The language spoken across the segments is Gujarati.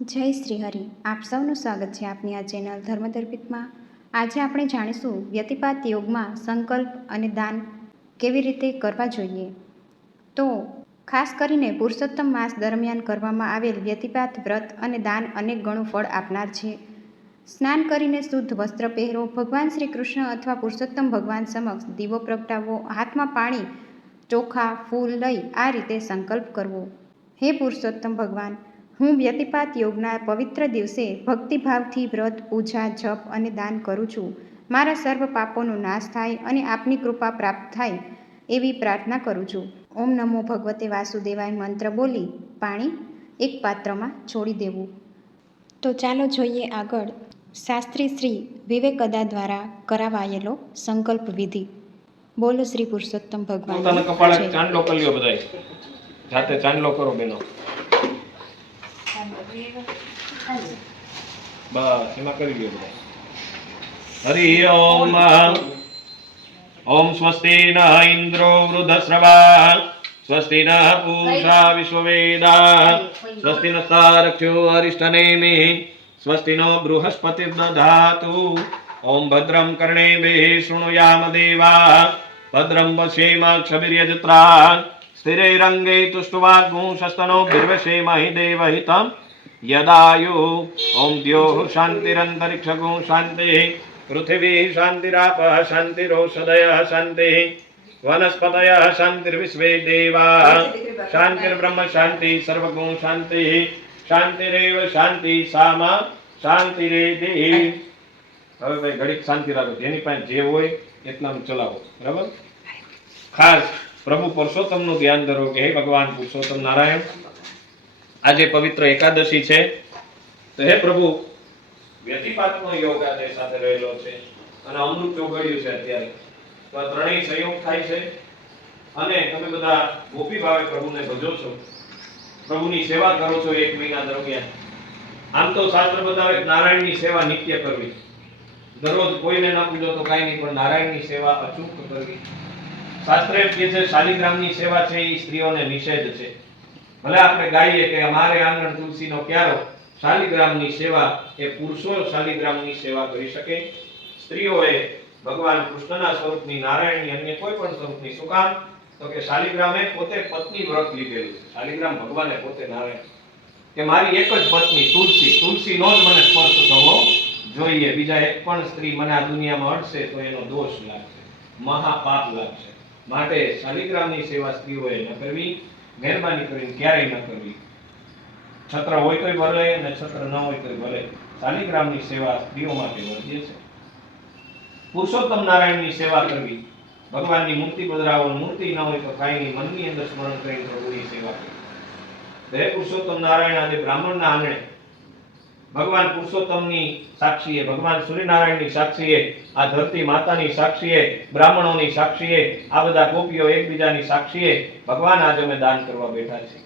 જય શ્રી હરિ. આપ સૌનું સ્વાગત છે આપની આ ચેનલ ધર્મદર્પિતમાં. આજે આપણે જાણીશું વ્યતિપાત યોગમાં સંકલ્પ અને દાન કેવી રીતે કરવા જોઈએ. તો ખાસ કરીને પુરુષોત્તમ માસ દરમિયાન કરવામાં આવેલ વ્યતિપાત વ્રત અને દાન અનેક ગણું ફળ આપનાર છે. સ્નાન કરીને શુદ્ધ વસ્ત્ર પહેરો, ભગવાન શ્રી કૃષ્ણ અથવા પુરુષોત્તમ ભગવાન સમક્ષ દીવો પ્રગટાવવો, હાથમાં પાણી, ચોખા, ફૂલ લઈ આ રીતે સંકલ્પ કરવો. હે પુરુષોત્તમ ભગવાન, હું વ્યતિપાત યોગના પવિત્ર દિવસે ભક્તિભાવથી વ્રત, પૂજા, જપ અને દાન કરું છું. મારા સર્વ પાપોનો નાશ થાય અને આપની કૃપા પ્રાપ્ત થાય એવી પ્રાર્થના કરું છું. ઓમ નમો ભગવતે વાસુદેવાય મંત્ર બોલી પાણી એક પાત્રમાં છોડી દેવું. તો ચાલો જોઈએ આગળ શાસ્ત્રી શ્રી વિવેકદા દ્વારા કરાવાયેલો સંકલ્પ વિધિ. બોલો શ્રી પુરુષોત્તમ ભગવાન. પોતાના કપાળે ચાંદલો કર્યો બધાય. જાતે ચાંદલો કરો બેનો. બસ એમાં કરી લ્યો બધા. હરિ ઓમ. ઓમ સ્વસ્તિ ન ઇન્દ્રો વૃદ્ધશ્રવા, સ્વસ્તિ ન પૂષા વિશ્વવેદા, સ્વસ્તિ નસ્તારક્ષો અરિષ્ટનેમિ, સ્વસ્તિ નો બૃહસ્પતિર્દધાતુ. ઓમ ભદ્રમ કર્ણેભિः શૃણુયામ દેવા, ભદ્રમ પશ્યેમાક્ષભિર્યજત્રા, સ્થિરૈરંગે તુષ્ટુવાગ્મુષસ્તનો બિર્વશેમહિ દેવહિતમ યદાયુ. ઓમ દ્યોઃ શાંતિરંતરિક્ષગો શાંતિઃ, પૃથિવી શાંતિરાપઃ શાંતિરોષધયઃ શાંતિઃ, વનસ્પતયઃ શાંતિર્વિશ્વે દેવા શાંતિર્બ્રહ્મ શાંતિ સર્વગો શાંતિઃ, શાંતિરેવ શાંતિ સામા શાંતિરેધિ. હવે ભાઈ ઘડીક શાંતિ રાખો, જેની પાસે જે હોય એટલાનું ચલાવો, બરાબર. ખાસ પ્રભુ પુરુષોત્તમનું ધ્યાન ધરો કે હે ભગવાન પુરુષોત્તમ નારાયણ, આજે પવિત્ર એકાદશી છે, તો હે પ્રભુ વ્યતિપાતનો યોગ આજે સાથે રહેલો છે અને અમૃત ચોગડ્યું છે અત્યારે, તો આ ત્રણેય સંયોગ થાય છે અને તમે બધા ગોપી ભાવે પ્રભુને ભજો છો, પ્રભુની સેવા કરો છો એક મહિના દરમિયાન. આમ તો શાસ્ત્ર બતાવે નારાયણની સેવા નિત્ય કરવી, દરરોજ કોઈને ના પૂજો તો કાંઈ નહીં, પણ નારાયણની સેવા અચૂક કરવી. શાસ્ત્ર એમ કહે છે શાલિગ્રામની સેવા છે એ સ્ત્રીઓને નિષેધ છે. ભલે આપણે ગાઈએ કે અમારે આંગણ તુલસીનો ક્યારો, શાલિગ્રામની સેવા એ પુરુષો શાલિગ્રામની સેવા કરી શકે, સ્ત્રીઓએ ભગવાન કૃષ્ણના સ્વરૂપની, નારાયણની, અન્ય કોઈ પણ સ્વરૂપની. શું કામ? તો કે શાલિગ્રામે પોતે પત્ની વ્રત લીધેલું છે. શાલિગ્રામ ભગવાને પોતે નારાયણ કે મારી એક જ પત્ની તુલસીનો જ મને સ્પર્શ થવો જોઈએ, બીજા એક પણ સ્ત્રી મને આ દુનિયામાં અડશે તો એનો દોષ લાગશે, મહાપાપ લાગશે. માટે શાલિગ્રામની સેવા સ્ત્રીઓએ ન કરવી, મહેરબાની કરીને ક્યારેય ન કરવી. છત્ર હોય તોય ભલે અને છત્ર ન હોય તોય ભલે, શાલિગ્રામની સેવા સ્ત્રીઓ માટે વર્જ્ય છે. પુરુષોત્તમ નારાયણની સેવા કરવી, ભગવાનની મૂર્તિ પધરાવો, મૂર્તિ ન હોય તો કાંઈ નહીં, મનની અંદર સ્મરણ કરીને પ્રભુની સેવા કરવી. હે પુરુષોત્તમ નારાયણ, આજે બ્રાહ્મણના આંગણે ભગવાન પુરુષોત્તમની સાક્ષીએ, ભગવાન સૂર્યનારાયણની સાક્ષીએ, આ ધરતી માતાની સાક્ષીએ, બ્રાહ્મણોની સાક્ષીએ, આ બધા ગોપીઓ એકબીજાની સાક્ષીએ ભગવાન આજે અમે દાન કરવા બેઠા છીએ.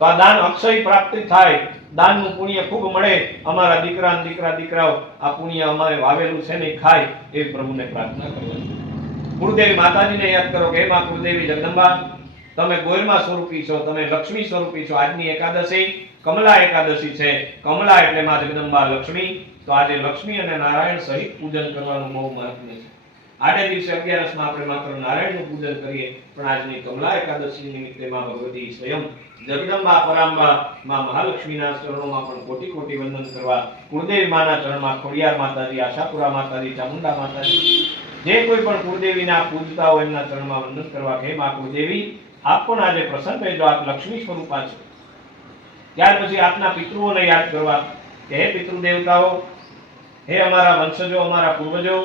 તો આ દાન અક્ષય પ્રાપ્તિ થાય, દાનનું પુણ્ય ખૂબ મળે. અમારા દીકરાઓ આ પુણ્ય અમારે વાવેલું છે ને ખાય એવી પ્રભુને પ્રાર્થના કરવાની. કુળદેવી માતાજીને યાદ કરો કે હે માં કુળદેવી જગદંબા, તમે ગોયલમાં સ્વરૂપી છો, તમે લક્ષ્મી સ્વરૂપી છો. આજની એકાદશી કમલા એકાદશી છે. કમલા એટલે માં જગદંબા લક્ષ્મી. તો આજે લક્ષ્મી અને નારાયણ સહિત પૂજન કરવાનું બહુ મહત્વ છે. આડે દિવસે 11 આપણે માત્ર નારાયણનું પૂજન કરીએ, પણ આજની કમલા એકાદશી નિમિત્તે માં ભગવતી સ્વયં જગદંબા પરાંબા માં મહાલક્ષ્મીના ચરણોમાં પણ કોટી કોટી વંદન કરવા, કુળદેવી માના ચરણમાં, ખોડિયાર માતાજી, આશાપુરા માતાજી, ચામુંડા માતાજી, જે કોઈ પણ કુળદેવીના પૂજતા હોય એમના ચરણમાં વંદન કરવા. હે માં કુળદેવી, આપ પણ આજે પ્રસન્ન રહેજો, આપ લક્ષ્મી સ્વરૂપા છો. ત્યાર પછી આપના પિતૃઓને યાદ કરવા કે હે પિતૃ દેવતાઓ, હે અમારા વંશજો, અમારા પૂર્વજો,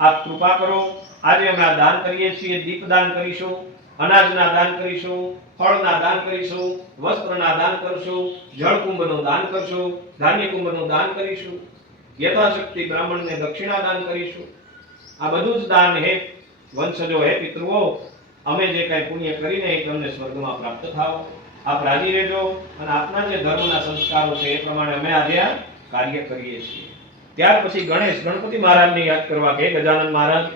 આપ કૃપા કરો. આજે અમે આ દાન કરીએ છીએ, દીપદાન કરીશું, અનાજના દાન કરીશું, ફળના દાન કરીશું, વસ્ત્રના દાન કરશું, જળકુંભનું દાન કરશું, ધાન્યકુંભનું દાન કરીશું, યથાશક્તિ બ્રાહ્મણને દક્ષિણા દાન કરીશું. આ બધું જ દાન હે વંશજો, હે પિતૃઓ, અમે જે કઈ પુણ્ય કરીને એ તમને સ્વર્ગમાં પ્રાપ્ત થાવ. આપ રાજી રહેજો અને આપના જે ધર્મના સંસ્કારો છે એ પ્રમાણે અમે આજે આ કાર્ય કરીએ છીએ. ત્યાર પછી ગણપતિ મહારાજને યાદ કરવા કે ગજાનન મહારાજ,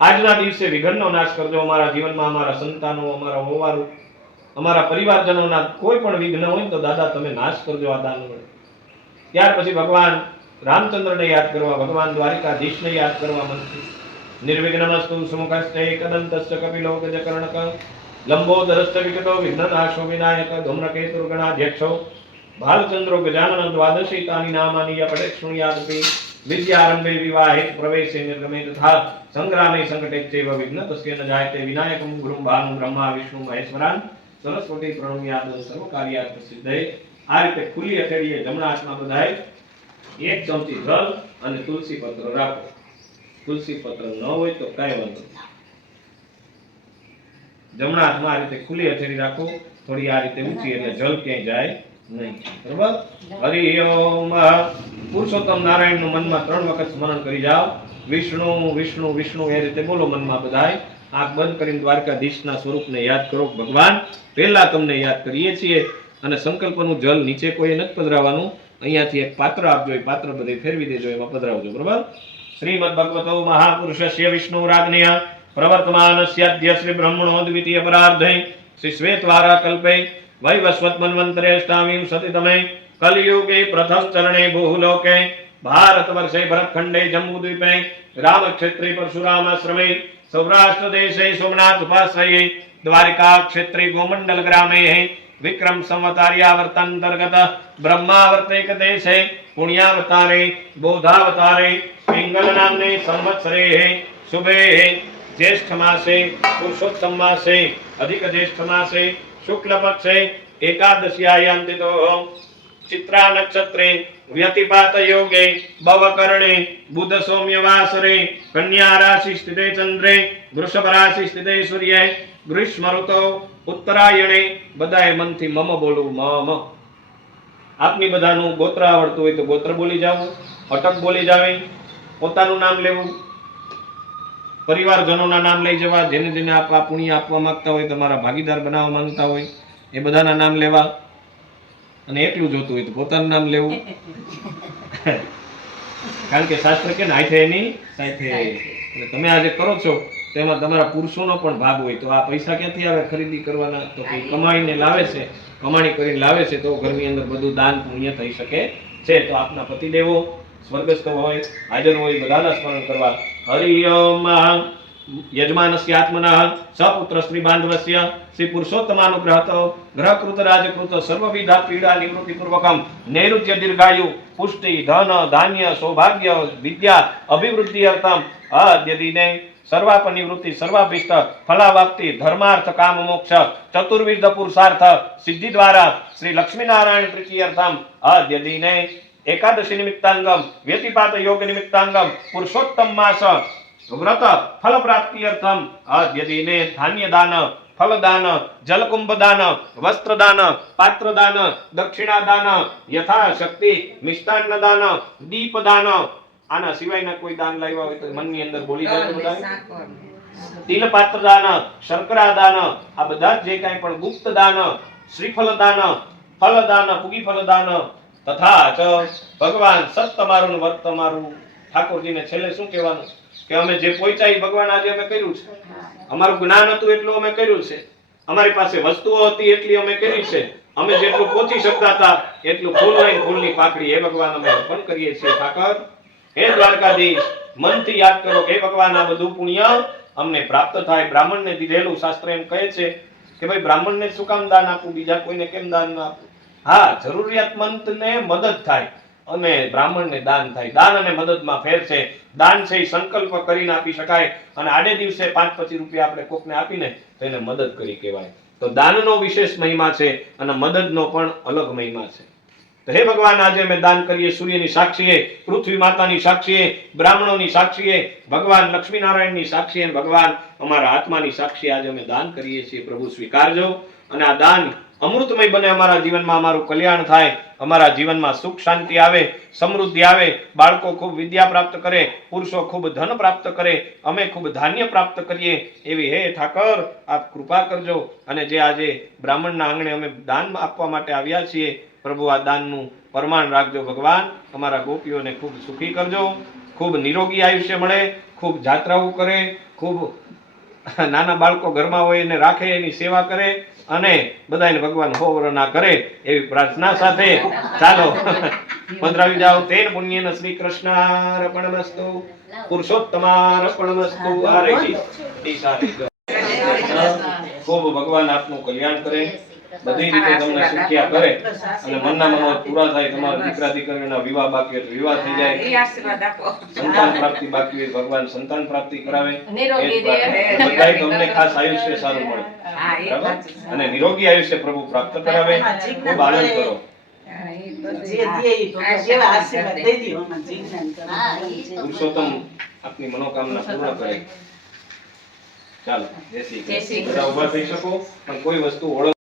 આજના દિવસે વિઘ્નનો નાશ કરજો અમારા જીવનમાં, અમારા સંતાનો, અમારા ઓવારું, અમારા પરિવારજનોના કોઈ પણ વિઘ્ન હોય ને તો દાદા તમે નાશ કરજો આ દાન વડે. ત્યાર પછી ભગવાન રામચંદ્રને યાદ કરવા, ભગવાન દ્વારિકાધીશને યાદ કરવા મનથી નિર્વિઘ્નમસ્તુ સુમુખસ્તે કદંતસ્ચ કપિલો ગજકર્ણક લંબોદરસ્ચ વિકટો વિઘ્નનાશો વિનાયક ધૂમ્રકેતુર્ગણાધ્યક્ષો ભાલચંદ્રો ગજાનન દ્વાદશી તાની નામાની યપઠે શૃણ્યાદપી વિદ્યારંભે વિવાહે પ્રવેશે નિર્ગમે તથા સંગ્રામે સંકટે ચૈવ વિઘ્ન તસ્ય ન જાયતે વિનાયકં ગુરું ભાનું બ્રહ્મા વિષ્ણુ મહેશ્વરાન સરસ્વતી પ્રણમ્યાદ સર્વ કાર્યાર્થ સિદ્ધે. આ રીતે ખુલ્લી હથેળીએ જમણા હાથમાં બધાય 1 ચમચી જલ અને તુલસી પત્ર રાખો. તુલસી પત્ર ન હોય તો કાંઈ વાંધો નહીં. જમણા હાથમાં આ રીતે ખુલ્લી હથેળી રાખો, થોડી આ રીતે ઊંચી, એટલે જલ ક્યાંય જાય નહીં. બરાબર? હરિ ઓમ. પુરુષોત્તમ નારાયણનું મનમાં 3 વખત સ્મરણ કરી જાઓ. વિષ્ણુ વિષ્ણુ વિષ્ણુ એ રીતે બોલો મનમાં બધાય. આંખ બંધ કરીને દ્વારકાધીશના સ્વરૂપને યાદ કરો. ભગવાન પહેલા તમને યાદ કરીએ છીએ અને સંકલ્પનું જલ નીચે કોઈ નથી પધરાવવાનું. અહીંયાથી એક પાત્ર આપજો, એ પાત્ર બધે ફેરવી દેજો, એમાં પધરાવજો. બરાબર? શ્રીમદ ભગવતો મહાપુરુષસ્ય વિષ્ણુ રાજ્ઞ્ય પ્રવર્તમાનસ્યાદ્ય શ્રી બ્રહ્મણો દ્વિતીય પરાર્ધે શ્રી શ્વેતવારા કલ્પે વૈવસ્વત મન્વંતરે અષ્ટામીં સતિતમે કલિયુગે પ્રથમ ચરણે ભૂલોકે ભારત વર્ષે ભરતખંડે જમ્બુદ્વીપે રામક્ષેત્રે પરશુરામાશ્રમે સૌરાષ્ટ્ર દેશે સોમનાથ ઉપાશ્રયે દ્વારિકા ક્ષેત્રે ગોમંડલ ગ્રામે વિક્રમ સંવતાર્યાવર્તાંતર્ગત બ્રહ્માવર્તૈક દેશે પુણ્યાવતારે બોધાવતારે પિંગલ નામને સંવત્સરે શુભે ज्येष्ठ मासे पुरुषोत्तम मासे अधिक ज्येष्ठ मासे शुक्ल पक्षे एकादश्यायां तिथो चित्रा नक्षत्रे व्यतिपात योगे भवकर्णे बुध सौम्य वासरे कन्या राशि स्थिते चंद्रे वृषभ राशि स्थिते सूर्ये ग्रीष्म ऋतौ उत्तरायणे बधाए मनथी मम बोलू मम. आपनी बधाનું ગોત્ર આવડતું હોય તો ગોત્ર બોલી જાવ, અટક બોલી જાવે, પોતાનું નામ લેવું, પરિવારજનોના નામ લઈ જવા, જેને જેને આપવા પુણ્ય આપવા માંગતા હોય, તમારા ભાગીદાર બનાવવા માંગતા હોય એ બધાના નામ લેવા, અને એકલું જોતું હોય તો પોતાનું નામ લેવું. કારણ કે શાસ્ત્ર કે નાય થાય એની સાથે. એટલે તમે આજે કરો છો તેમાં તમારા પુરુષોનો પણ ભાગ હોય. તો આ પૈસા ક્યાંથી આવે ખરીદી કરવાના? તો કોઈ કમાઈને લાવે છે, કમાણી કરીને લાવે છે, તો ઘરની અંદર બધું દાન પુણ્ય થઈ શકે છે. તો આપના પતિદેવો સ્વર્ગસ્થ હોય, હાજર હોય, બધાના સ્મરણ કરવા. હરિ ઓમ. યજમાનસ્ય આત્મનઃ સપુત્ર સ્ત્રી બાંધવસ્ય શ્રી પુરુષોત્તમાનુગ્રહત ગ્રહકૃત રાજકૃત સર્વવિધા પીડા નિવૃત્તિ પૂર્વકમ નૈઋત્ય દીર્ઘાયુ પુષ્ટિ ધન ધાન્ય સૌભાગ્ય વિદ્યા અભિવૃદ્ધિ અર્થમ અદ્યદિને સર્વાપનિવૃત્તિ સર્વાભીષ્ટ ફલાવાપ્તિ ધર્માર્થ કામ મોક્ષ ચતુર્વિધ પુરુષાર્થ સિદ્ધિ દ્વારા શ્રી લક્ષ્મીનારાયણ પ્રીતિ અર્થમ અદ્યદિને एकादशी निमित्तांगम व्यतिपात योग निमित्तांगम पुरुषोत्तम मास व्रत फल प्राप्ति अर्थम अद्यदिने धान्य दान फल दान जलकुंभ दान वस्त्र दान पात्र दान दक्षिणा दान यथाशक्ति मिष्टान्न दान दीप दान. आना सिवायना कोई दान लाव्या હોય તો મનની અંદર બોલી જાજો બધા. तिल पात्र दान, शर्करा दान, આ બધા જે કાંઈ પણ ગુપ્ત દાન, શ્રીફળ દાન, ફલ દાન, પુગી ફળ દાન તથા ચ ભગવાન સત તમારું વર્ત તમારું. ઠાકોરજીને છેલ્લે શું કહેવાનું કે અમે જે પહોંચાઈ ભગવાન આજે અમે કર્યું છે. અમારું જ્ઞાન હતું એટલું અમે કર્યું છે, અમારી પાસે વસ્તુઓ હતી એટલી અમે કરી છે, અમે જેટલું પહોંચી શકતા હતા એટલું ફૂલ હોય ફૂલની પાકડી એ ભગવાન અમે અર્પણ કરીએ છીએ. ઠાકર હે દ્વારકાધીશ, મનથી યાદ કરો કે ભગવાન આ બધું પુણ્ય અમને પ્રાપ્ત થાય. બ્રાહ્મણને દીધેલું શાસ્ત્ર એમ કહે છે કે ભાઈ બ્રાહ્મણને શું કામ દાન આપવું, બીજા કોઈને કેમ દાન ના આપવું? હા, જરૂરિયાતમંદને મદદ થાય અને બ્રાહ્મણને દાન થાય. દાન અને મદદમાં ફેર છે. દાન છે એ સંકલ્પ કરીને આપી શકાય, અને આડે દિવસે 5-25 રૂપિયા આપણે કોકને આપીને તો એને મદદ કરી કહેવાય. તો દાનનો વિશેષ મહિમા છે અને મદદનો પણ અલગ મહિમા છે. તો હે ભગવાન, આજે અમે દાન કરીએ સૂર્યની સાક્ષીએ, પૃથ્વી માતાની સાક્ષીએ, બ્રાહ્મણોની સાક્ષીએ, ભગવાન લક્ષ્મીનારાયણની સાક્ષીએ, ભગવાન અમારા આત્માની સાક્ષીએ આજે અમે દાન કરીએ છીએ. પ્રભુ સ્વીકારજો અને આ દાન અમૃતમય બને. અમારા જીવનમાં અમારું કલ્યાણ થાય, અમારા જીવનમાં સુખ શાંતિ આવે, સમૃદ્ધિ આવે, બાળકો ખૂબ વિદ્યા પ્રાપ્ત કરે, પુરુષો ખૂબ ધન પ્રાપ્ત કરે, અમે ખૂબ ધાન્ય પ્રાપ્ત કરીએ એવી હે ઠાકર આપ કૃપા કરજો. અને જે આજે બ્રાહ્મણના આંગણે અમે દાન આપવા માટે આવ્યા છીએ, પ્રભુ આ દાનનું પ્રમાણ રાખજો. ભગવાન અમારા ગોપીઓને ખૂબ સુખી કરજો, ખૂબ નિરોગી આયુષ્ય મળે, ખૂબ જાત્રાઓ કરે, ખૂબ નાના બાળકો ઘરમાં હોય એને રાખે, એની સેવા કરે અને બધાને ભગવાન હોવર ના કરે એવી પ્રાર્થના સાથે ચાલો પધરાવી જાઓ. તેન પુણ્યેન શ્રી કૃષ્ણાર્પણમસ્તુ, પુરુષોત્તમાર્પણમસ્તુ. આ રહી ખૂબ ભગવાન આપનું કલ્યાણ કરે, બધી રીતે તમને સુખ્યા કરે અને મનના મનો પૂરા થાય. તમારા દીકરા દીકરીઓના વિવાહ બાકી હોય તો વિવાહ થઈ જાય, સંતાન પ્રાપ્તિ બાકી હોય ભગવાન સંતાન પ્રાપ્તિ કરાવે. બધાય તમને ખાસ આયુષ્ય સારું મળે, બરાબર? અને નિરોગી આયુષ્ય પ્રભુ પ્રાપ્ત કરાવે. ખૂબ આનંદ કરો. પુરુષોત્તમ આપની મનોકામના પૂર્ણ કરે. ચાલો, જય શ્રી કૃષ્ણ. બધા ઉભા થઈ શકો, પણ કોઈ વસ્તુ ઓળખ